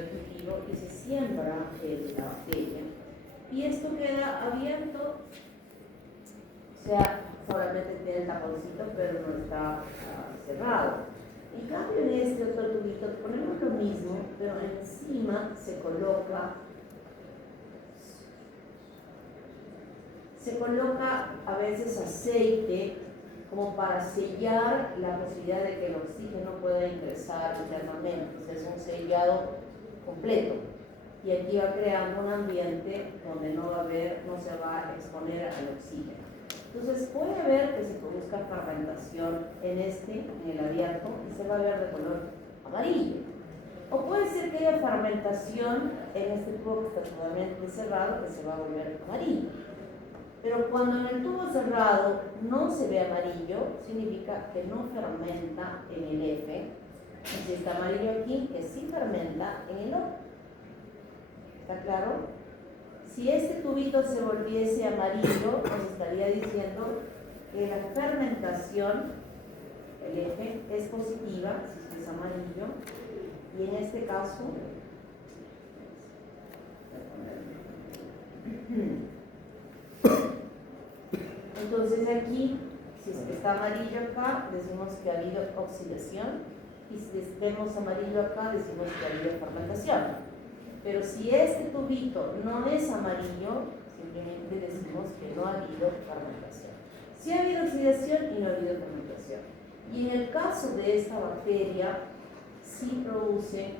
de cultivo y se siembra la bacteria. Y esto queda abierto, o sea, solamente tiene el taponcito, pero no está cerrado. En cambio, en este otro tubito ponemos lo mismo, pero encima se coloca a veces aceite como para sellar la posibilidad de que el oxígeno pueda ingresar internamente. O sea, es un sellado completo. Y aquí va creando un ambiente donde no se va a exponer al oxígeno. Entonces puede haber que se produzca fermentación en el abierto, y se va a ver de color amarillo. O puede ser que haya fermentación en este tubo que está totalmente cerrado, que se va a volver amarillo. Pero cuando en el tubo cerrado no se ve amarillo, significa que no fermenta en el F. Y si está amarillo aquí, que sí fermenta en el O. ¿Está claro? Si este tubito se volviese amarillo, nos estaría diciendo que la fermentación, el F, es positiva, si es amarillo, y en este caso, entonces aquí, si es que está amarillo acá, decimos que ha habido oxidación, y si vemos amarillo acá, decimos que ha habido fermentación. Pero si este tubito no es amarillo, simplemente decimos que no ha habido fermentación. Sí ha habido oxidación y no ha habido fermentación. Y en el caso de esta bacteria, sí produce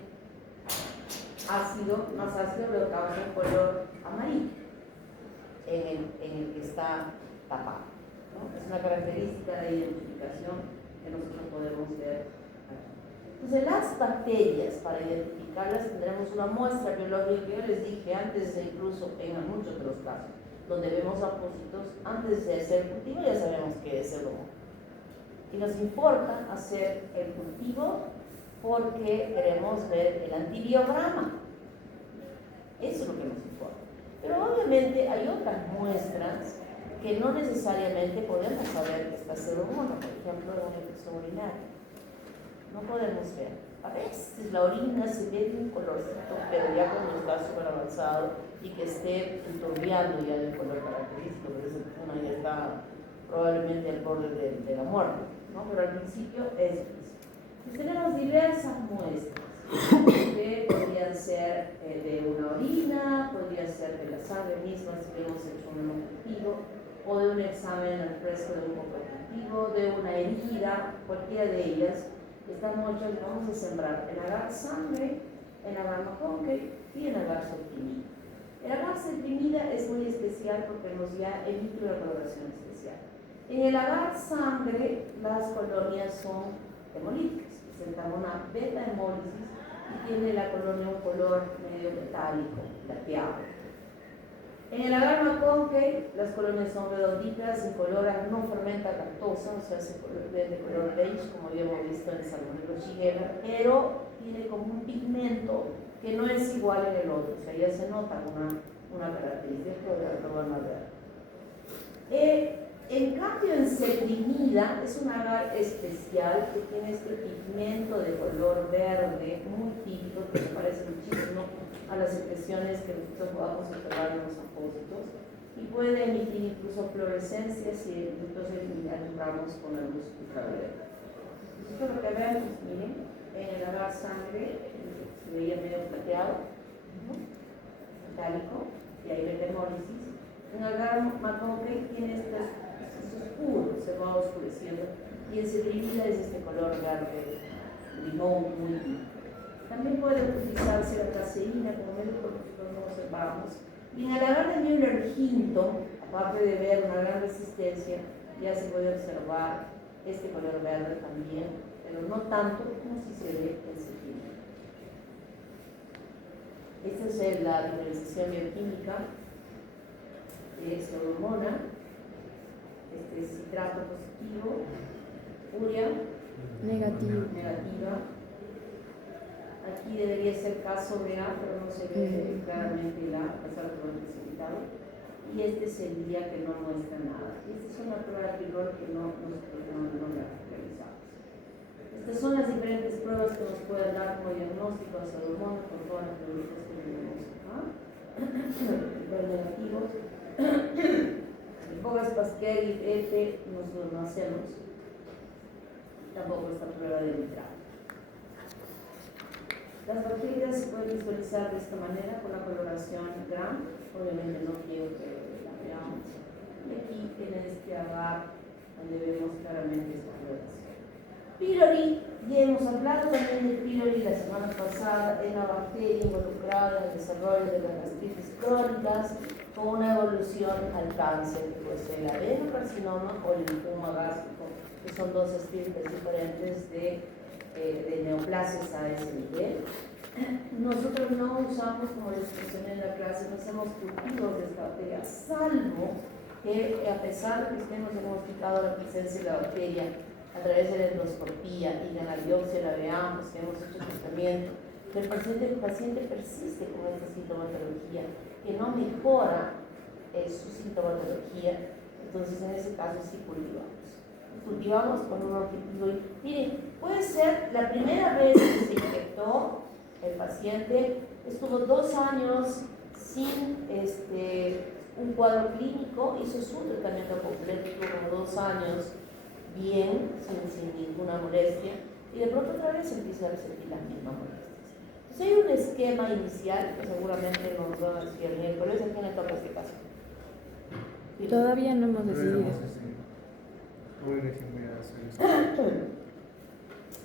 ácido, más ácido, pero causa un color amarillo en el que está tapado, ¿no? Es una característica de identificación que nosotros podemos ver. Entonces, las bacterias, para identificarlas, tendremos una muestra biológica que yo les dije antes, incluso en muchos de los casos, donde vemos apósitos, antes de hacer el cultivo ya sabemos qué es el hormona. Y nos importa hacer el cultivo porque queremos ver el antibiograma. Eso es lo que nos importa. Pero obviamente hay otras muestras que no necesariamente podemos saber que está pseudomonas, por ejemplo, en una infección urinaria. No podemos ver. A veces la orina se ve de un colorcito, pero ya cuando está súper avanzado y que esté enturbiando ya del color característico, pero esa persona ya está probablemente al borde de la muerte, ¿no? Pero al principio es difícil. Pues tenemos diversas muestras que podrían ser de una orina, podría ser de la sangre misma si hemos hecho un objetivo, o de un examen al fresco de un objetivo, de una herida, cualquiera de ellas. Estamos hechos, vamos a sembrar en agar sangre, en agar maconque y en agar suprimida. El agar suprimida es muy especial porque nos ya emite una coloración especial. En el agar sangre, las colonias son hemolíticas, presentan una beta hemólisis y tiene la colonia un color medio metálico, plateado. En el agar maconque, las colonias son redonditas, incoloras, no fermenta lactosa, o sea, se ve de color beige, como habíamos visto en Salmonella shigella, pero tiene como un pigmento que no es igual en el otro, o sea, ya se nota una característica que lo van a ver. En cambio, en Ceprimida es un agar especial que tiene este pigmento de color verde muy típico que se parece muchísimo a las secreciones que nosotros podamos observar en los apósitos y puede emitir incluso fluorescencia si entonces alumbramos con la luz ultravioleta. Esto es lo que vemos, miren, en el agar sangre se veía medio plateado, metálico, y hay hemólisis. En agar maconque tiene estos oscuro, se va oscureciendo, y en Ceprimida es este color verde, limón muy vivo. También puede utilizarse la caseína como medio que nosotros no observamos. Y en el agar de Müller-Hinton, aparte de ver una gran resistencia, ya se puede observar este color verde también, pero no tanto como si se ve en Ceprimida. Esta es la diferenciación bioquímica de pseudomonas. Este es citrato positivo, urea negativa. Aquí debería ser caso de A, pero no se ve claramente la pesar de lo precipitado. Y este sería que no muestra nada. Esta es una prueba de rigor que nosotros no la realizamos. Estas son las diferentes pruebas que nos pueden dar como diagnóstico a Salomón con todas las preguntas que tenemos. Los negativos. Bogas Pascal y F nosotros no hacemos. Tampoco esta prueba de nitrato. Las bacterias se pueden visualizar de esta manera con la coloración gram. Obviamente no quiero que la veamos. Y aquí tienes que agarrar donde vemos claramente esta coloración. Pylori, ya hemos hablado también de pylori la semana pasada en la bacteria involucrada en el desarrollo de las gastritis crónicas con una evolución al cáncer, pues el adenocarcinoma o el linfoma gástrico, que son dos estirpes diferentes de neoplasias a ese nivel. Nosotros no usamos, como les mencioné en la clase, no hacemos cultivos de esta bacteria, salvo que a pesar de que estemos diagnosticado la presencia de la bacteria a través de la endoscopía y de la biopsia la veamos, que hemos hecho tratamiento, que el paciente persiste con esta sintomatología, que no mejora su sintomatología, entonces en ese caso sí cultivamos con un objetivo. Y miren, puede ser la primera vez que se infectó el paciente, estuvo 2 años sin un cuadro clínico, hizo su tratamiento completo, tuvo 2 años bien, sin ninguna molestia, y de pronto otra vez empieza a sentir las mismas molestias. Entonces hay un esquema inicial que seguramente nos va a decir el miércoles. ¿A quién le toca este caso? Todavía no hemos decidido.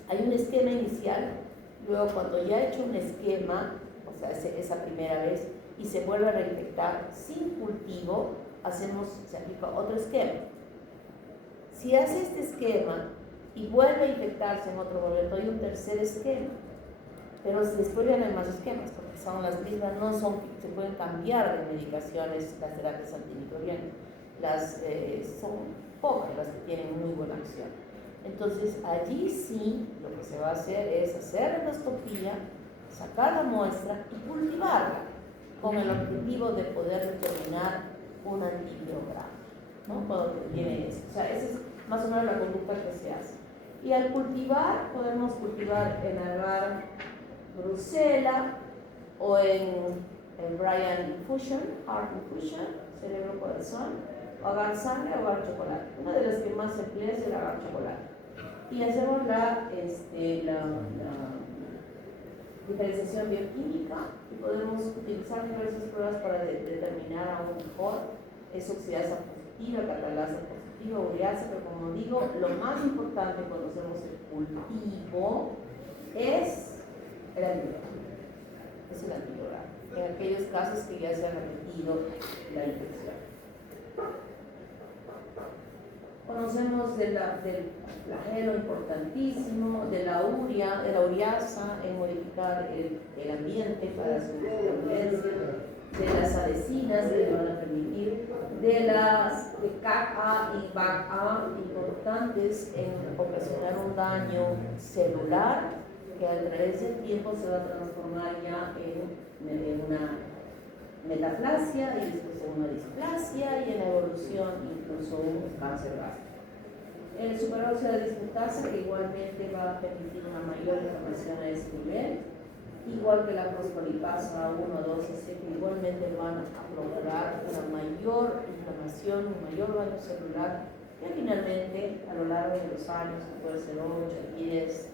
Hay un esquema inicial, luego cuando ya he hecho un esquema, o sea, esa primera vez, y se vuelve a reinfectar sin cultivo, se aplica otro esquema. Si hace este esquema y vuelve a infectarse en otro momento, hay un tercer esquema. Pero después ya no hay más esquemas, porque son las mismas, se pueden cambiar de medicaciones las terapias antimicrobianas. Son pocas las que tienen muy buena acción. Entonces allí sí lo que se va a hacer es hacer endoscopía, sacar la muestra y cultivarla con el objetivo de poder determinar un antibiograma, ¿no? Cuando tiene eso. O sea, esa es más o menos la conducta que se hace. Y al cultivar, podemos cultivar en agar Brucela o en Bryan Infusion, Heart Infusion, cerebro corazón, o agar sangre o agar chocolate. Una de las que más se emplea es el agar chocolate. Y hacemos la diferenciación bioquímica y podemos utilizar diversas pruebas para determinar aún mejor es oxidasa positiva, catalasa positiva, ureasa, pero como digo, lo más importante cuando hacemos el cultivo es el antibiograma. Es el antibiograma, en aquellos casos que ya se ha repetido la infección. Conocemos del flagelo importantísimo, de la ureasa en modificar el ambiente para su supervivencia, de las adhesinas que le van a permitir, de CAC-A y BAC-A, importantes en ocasionar un daño celular que a través del tiempo se va a transformar ya en una metaplasia y después en una displasia y en la evolución incluso un cáncer gástrico. El superóxido de dismutasa, que igualmente va a permitir una mayor inflamación a ese nivel, igual que la fosfolipasa 1, 2 y 7, igualmente van a provocar una mayor inflamación, un mayor daño celular, que finalmente a lo largo de los años, que puede ser 8, 10,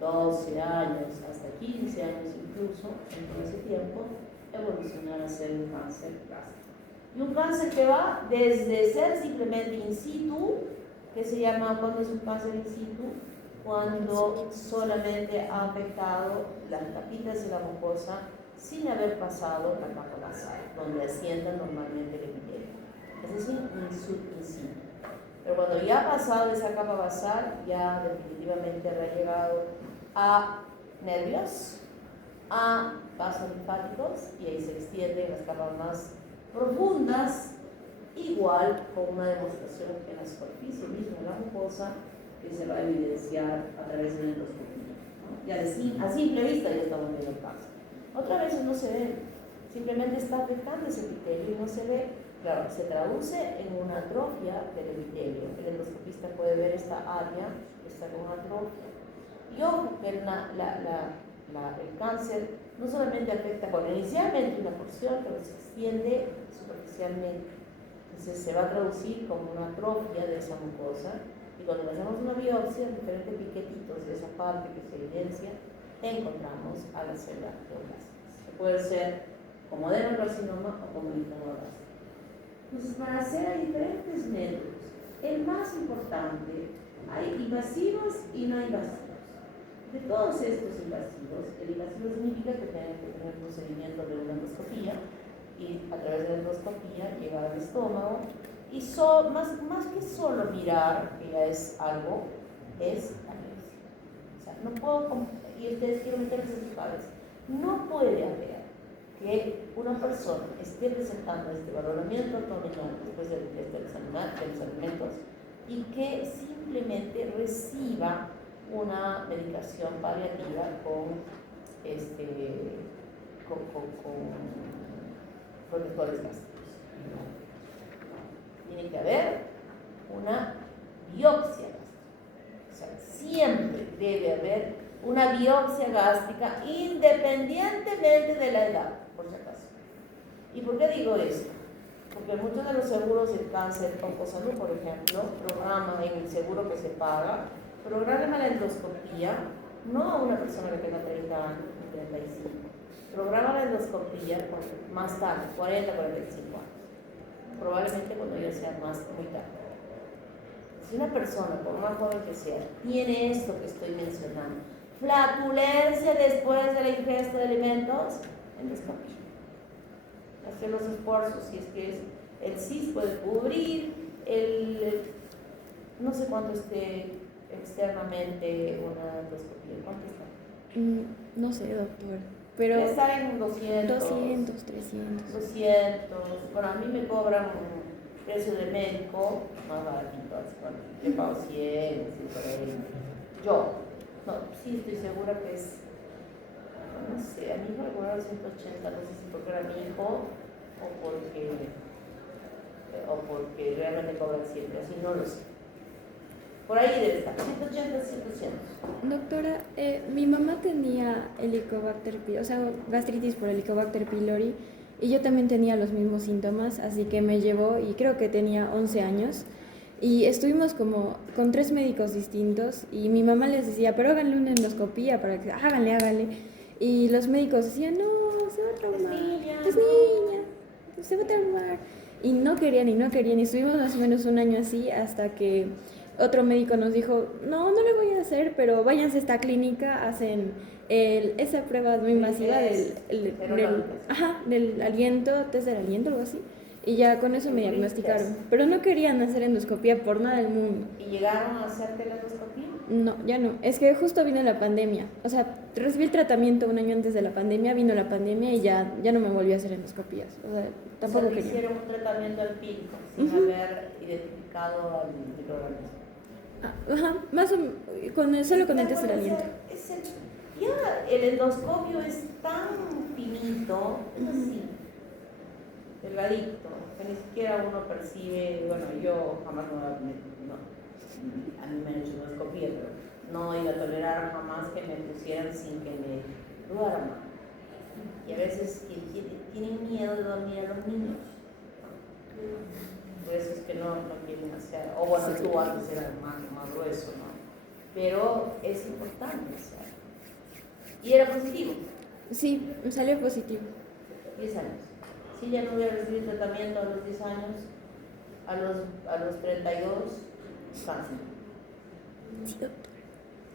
12 años, hasta 15 años incluso, en todo ese tiempo, evolucionar a ser un cáncer gástrico. Y un cáncer que va desde ser simplemente in situ, que se llama, cuando es un cáncer in situ, cuando solamente ha afectado las capitas de la mucosa sin haber pasado la capa basal, donde asienta normalmente el epitelio. Es decir, in situ. Pero cuando ya ha pasado esa capa basal, ya definitivamente habrá llegado a nervios, a vasos linfáticos, y ahí se extienden las capas más profundas, igual con una demostración en la superficie misma de la mucosa que se va a evidenciar a través de la endoscopía, ¿no? Ya a simple vista ya estamos viendo el cáncer. Otras veces no se ve, simplemente está afectando ese epitelio y no se ve. Claro, se traduce en una atrofia del epitelio. El endoscopista puede ver esta área que está con atrofia. Y ojo que el cáncer no solamente afecta, bueno, inicialmente una porción, pero se extiende superficialmente. Entonces se va a traducir como una atrofia de esa mucosa. Y cuando le hacemos una biopsia, diferentes piquetitos de esa parte que se evidencia, encontramos a la célula neoplástica. Puede ser como adenocarcinoma o como linfonoblástica. Entonces, para hacer hay diferentes métodos. El más importante, hay invasivos y no invasivos. De todos estos invasivos, el invasivo significa que tienen que tener un procedimiento de una endoscopía y a través de la endoscopía llegar al estómago y más que solo mirar, que ya es algo, es la biopsia. O sea, no puedo, y ustedes quiero meterles en sus cabezas, no puede haber que una persona esté presentando este valoramiento abdominal después de los alimentos y que simplemente reciba una medicación paliativa con protectores gástricos. Tiene que haber una biopsia gástrica. O sea, siempre debe haber una biopsia gástrica independientemente de la edad, por si acaso. ¿Y por qué digo esto? Porque muchos de los seguros de cáncer, Oncosalud, por ejemplo, programa en el seguro que se paga, programa la endoscopía, no a una persona que tenga 30 años, 35. Programa la endoscopía más tarde, 40, 45 años. Probablemente cuando ya sea muy tarde. Si una persona, por más joven que sea, tiene esto que estoy mencionando, flatulencia después de la ingesta de alimentos, endoscopía. Hacer los esfuerzos, si es que el CIS puede cubrir, no sé cuánto esté externamente una endoscopía. ¿Cuánto está? No sé, doctor. Pero está en 200, 200, 300. 200. Bueno, a mí me cobran un precio de médico más baratito. Yo pago 100, 140. Yo, no, sí estoy segura que es, no sé, a mí me cobraron 180, no sé si porque era mi hijo o porque realmente cobran siempre, así no lo sé. Por ahí debe estar, 180, 180. Doctora, mi mamá tenía Helicobacter pylori, o sea, gastritis por Helicobacter pylori, y yo también tenía los mismos síntomas, así que me llevó, y creo que tenía 11 años, y estuvimos como con 3 médicos distintos, y mi mamá les decía, pero háganle una endoscopía, para que háganle, y los médicos decían, no, se va a traumar, es niña, se va a traumar, y no querían, y estuvimos más o menos un año así, hasta que otro médico nos dijo, no le voy a hacer, pero váyanse a esta clínica, hacen esa prueba muy masiva del aliento, test del aliento, algo así, y ya con eso me diagnosticaron. Pero no querían hacer endoscopía por nada del mundo. ¿Y llegaron a hacerte la endoscopía? No, ya no. Es que justo vino la pandemia. O sea, recibí el tratamiento un año antes de la pandemia, vino la pandemia y ya no me volví a hacer endoscopías. O sea, tampoco quería. Hicieron un tratamiento empírico sin haber identificado al microorganismo. Más o menos, solo con el test del aliento. Ya el endoscopio es tan finito, es así, delgadito, que ni siquiera uno percibe. Bueno, yo jamás a mí me han hecho endoscopia, pero no iba a tolerar jamás que me pusieran sin que me duerma. Y a veces tienen miedo de dormir a los niños. Por eso es que no quieren hacer, o bueno, sí, tú antes era más grueso, ¿no? Pero es importante hacer. ¿Y era positivo? Sí, me salió positivo. 10 años. Si ya no hubiera recibido tratamiento a los 10 años, a los 32, cáncer. Sí, doctor.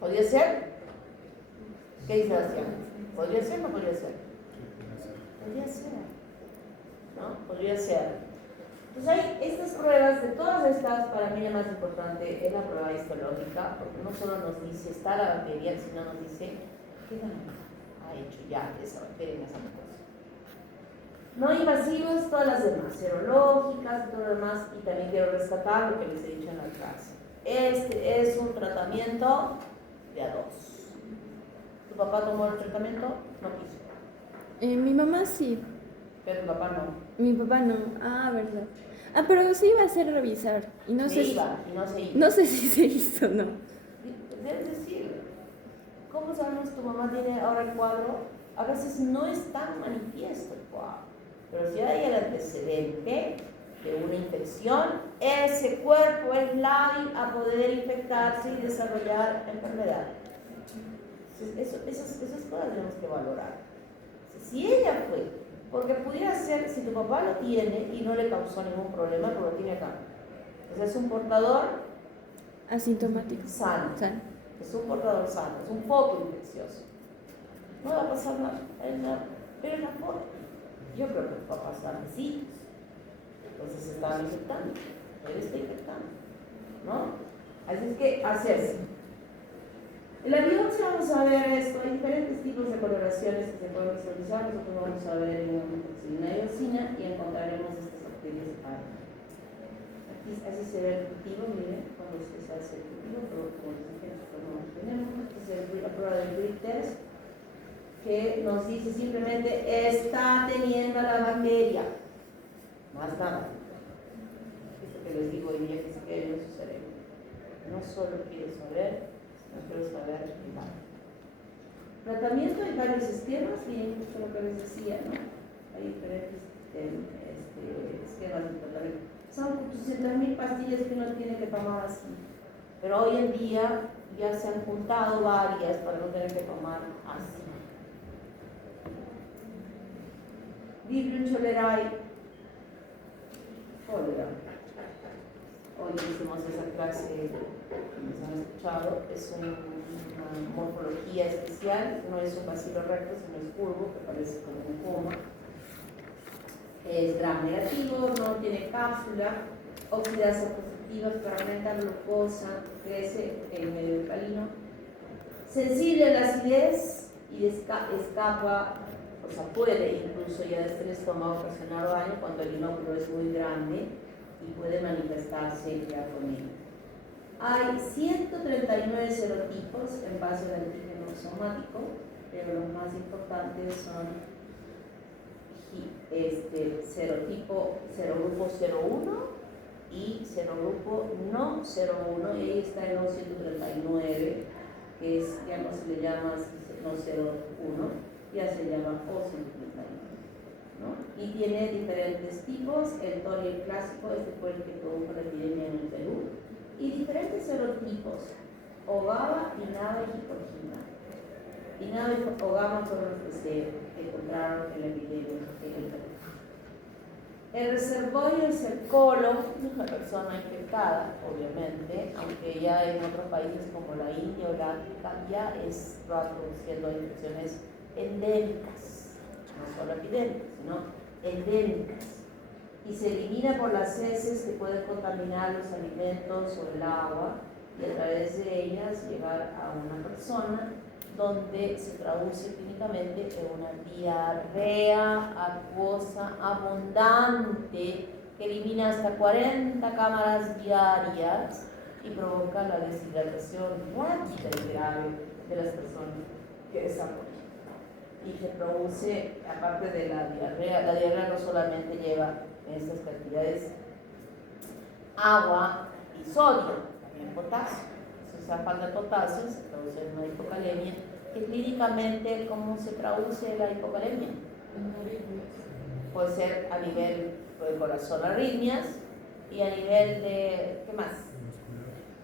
¿Podría ser? ¿Qué dice Sebastián? ¿Podría ser o no podría ser? Podría ser. ¿No? Podría ser. Entonces hay estas pruebas, de todas estas, para mí la más importante es la prueba histológica, porque no solo nos dice está la bacteria, sino nos dice qué daño ha hecho ya esa bacteria en esa mucosa. No invasivos, todas las demás, serológicas, todo lo demás, y también quiero rescatar lo que les he dicho en la clase. Este es un tratamiento de a 2. ¿Tu papá tomó el tratamiento? No quiso. Mi mamá sí. Pero tu papá no. Mi papá no. Ah, verdad. Ah, pero sí iba a hacer revisar. Y no sé y no se iba. No sé si se hizo o no. Debes decirlo. ¿cómo sabemos que tu mamá tiene ahora el cuadro? A veces no es tan manifiesto el cuadro, pero si hay el antecedente de una infección, ese cuerpo es lábil a poder infectarse y desarrollar enfermedad. Esas cosas tenemos que valorar. Si ella fue, porque pudiera ser, si tu papá lo tiene y no le causó ningún problema, pero lo tiene acá. Entonces es un portador asintomático. Sano. Es un portador sano, es un poco infeccioso. No va a pasar nada, pero es la forma. Yo creo que va a pasar sí. Entonces se está infectando, él está infectando, ¿no? Así es que hacerse. En la biopsia vamos a ver esto, hay diferentes tipos de coloraciones que se pueden visualizar. Nosotros vamos a ver en una eosina y encontraremos estas bacterias ahí. Aquí así se ve el cultivo, miren, cuando se hace el cultivo, pero como les dije, nosotros no lo tenemos. Esta es la prueba del grid test, que nos dice simplemente está teniendo la bacteria, más nada. Esto que les digo hoy día que se quede en su cerebro. No solo quiero saber, sino quiero saber el daño. Tratamiento de varios esquemas, y justo lo que les decía, ¿no? Hay diferentes esquemas de tratamiento. Son 800.000 pastillas que uno tiene que tomar así. Pero hoy en día ya se han juntado varias para no tener que tomar así. Vibrio cholerae, cólera. Hoy hicimos esa clase que nos han escuchado. Es una morfología especial, no es un bacilo recto, sino es curvo, que parece como un coma. Es gram negativo, no tiene cápsula, oxidasa positiva, fermenta glucosa, crece en medio alcalino, sensible a la acidez y escapa, o sea, puede incluso ya desde el estómago ocasionar daño cuando el inóculo es muy grande y puede manifestarse ya con él. Hay 139 serotipos en base al antígeno somático, pero los más importantes son serogrupo 01 y serogrupo no 01, y ahí está el O139, que ya no se le llama no 01, ya se llama O139, ¿no? Y tiene diferentes tipos. El Toriel clásico, este fue el que produjo la epidemia en el Perú, y diferentes serotipos, OGABA, INABA y Gicorgina. INABA y OGABA fueron los que se encontraron en la epidemia en el Perú. El reservorio es el colon, una persona infectada, obviamente, aunque ya en otros países como la India o la África ya está produciendo infecciones endémicas, no solo epidémicas, sino endémicas, y se elimina por las heces que pueden contaminar los alimentos o el agua, y a través de ellas llegar a una persona, donde se traduce clínicamente en una diarrea acuosa abundante que elimina hasta 40 cámaras diarias y provoca la deshidratación rápida y grave de las personas que desarrollan. Y se produce, aparte de la diarrea no solamente lleva en estas cantidades agua y sodio, también potasio. Esa falta de potasio se traduce en una hipocalemia, que clínicamente, ¿cómo se traduce la hipocalemia? Puede ser a nivel del corazón, arritmias, y a nivel de, ¿qué más?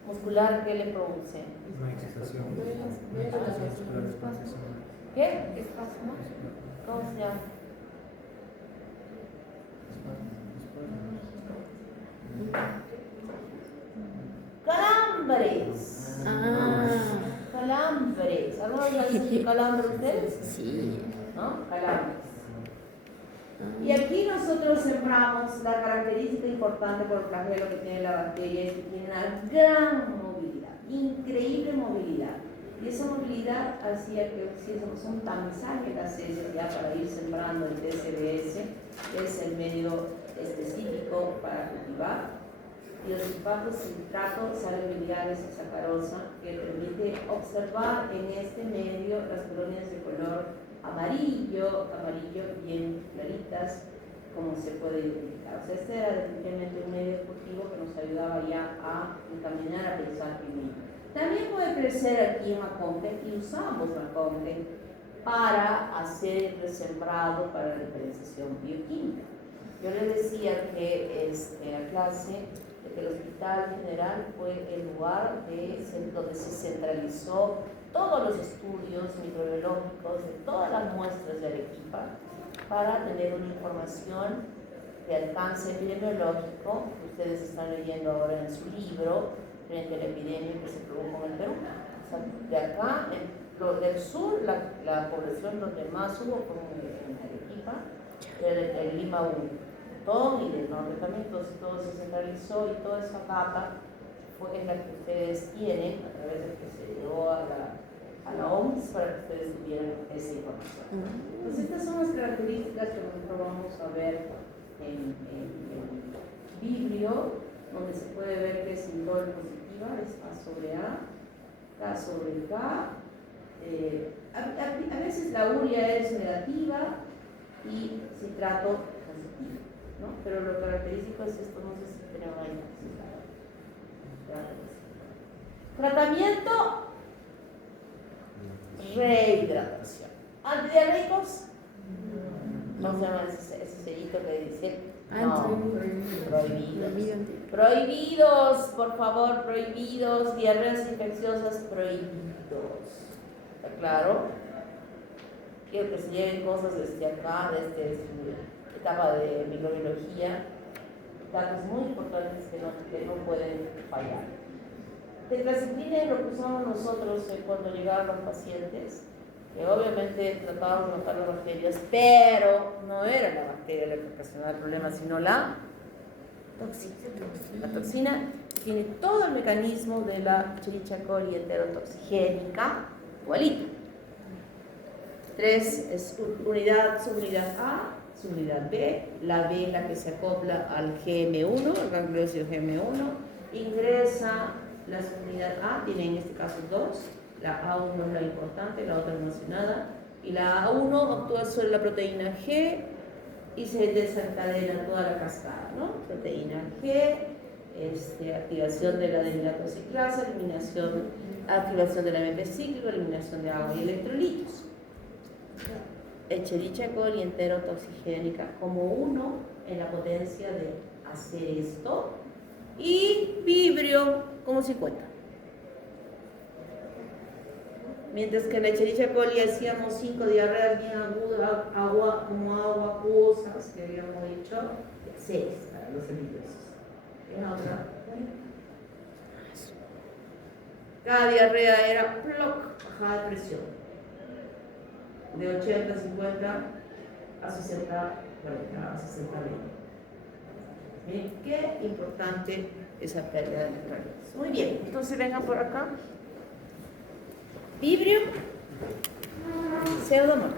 Muscular, ¿qué le produce? Una excitación. ¿Qué? ¿Espasmo? ¿Cómo se llama? Calambres. Calambres. ¿Alguna vez han dicho calambre ustedes? Sí. ¿No? Calambres. Y aquí nosotros sembramos la característica importante por el flagelo que tiene la bacteria, es que tiene una gran movilidad, increíble movilidad. Y esa movilidad hacía que hiciésemos un tamizaje de las heces ya para ir sembrando el TCBS, que es el medio específico para cultivar. Y los sulfatos citrato, sales biliares y sacarosa, que permite observar en este medio las colonias de color amarillo bien claritas, como se puede identificar. O sea, este era definitivamente un medio cultivo que nos ayudaba ya a encaminar a pensar primero. También puede crecer aquí en Maconque y usamos Maconque para hacer el resembrado para la diferenciación bioquímica. Yo les decía que en la clase de que el Hospital General fue el lugar donde se centralizó todos los estudios microbiológicos de todas las muestras de Arequipa para tener una información de alcance epidemiológico que ustedes están leyendo ahora en su libro frente a la epidemia que se produjo en el Perú. O sea, de acá, del sur, la población donde más hubo fue en Arequipa, en Lima 1. Y del norte también, entonces todo se centralizó y toda esa data fue la que ustedes tienen a través de que se llegó a la OMS para que ustedes tuvieran esa información. Entonces estas son las características que nosotros vamos a ver en Vibrio, donde se puede ver que es indol positiva, es A sobre A, K sobre K. A veces la urea es negativa y citrato positivo, ¿no? Pero lo característico es esto, no sé si tenemos ahí. Tratamiento, rehidratación. ¿Antidiarreicos? ¿Cómo se llama ese sellito que dice? No, prohibidos. Prohibidos, por favor, prohibidos. Diarreas infecciosas, prohibidos. ¿Está claro? Quiero que se lleven cosas desde acá, desde esta etapa de microbiología, datos muy importantes que no pueden fallar. Tetraciclina es lo que usamos nosotros cuando llegaban los pacientes, que obviamente tratábamos de matar las bacterias, pero no era la bacteria la que ocasionaba el problema, sino la toxina. La toxina tiene todo el mecanismo de la Escherichia coli enterotoxigénica, igualito. 3 es unidad, subunidad A, subunidad B, la B la que se acopla al GM1, al gangliosio GM1, ingresa la subunidad A, tiene en este caso 2, la A1 es la importante, la otra no hace nada, y la A1 actúa sobre la proteína G y se desencadena toda la cascada, ¿no? Proteína G, activación de la adenylatociclasa, activación del AMP cíclico, eliminación de agua y electrolitos. Escherichia coli enterotoxigénica como 1 en la potencia de hacer esto, y Vibrio como 50. Mientras que en la Escherichia coli hacíamos 5 diarreas bien agudas, agua como agua acuosas, que habíamos dicho, 6 para los peligrosos. ¿Qué otra? Cada diarrea era bajada de presión. De 80 a 50 a 60, 40, a 60 20. Miren qué importante esa pérdida de neutrales. Muy bien, entonces vengan por acá. Vibrio, Pseudomonas.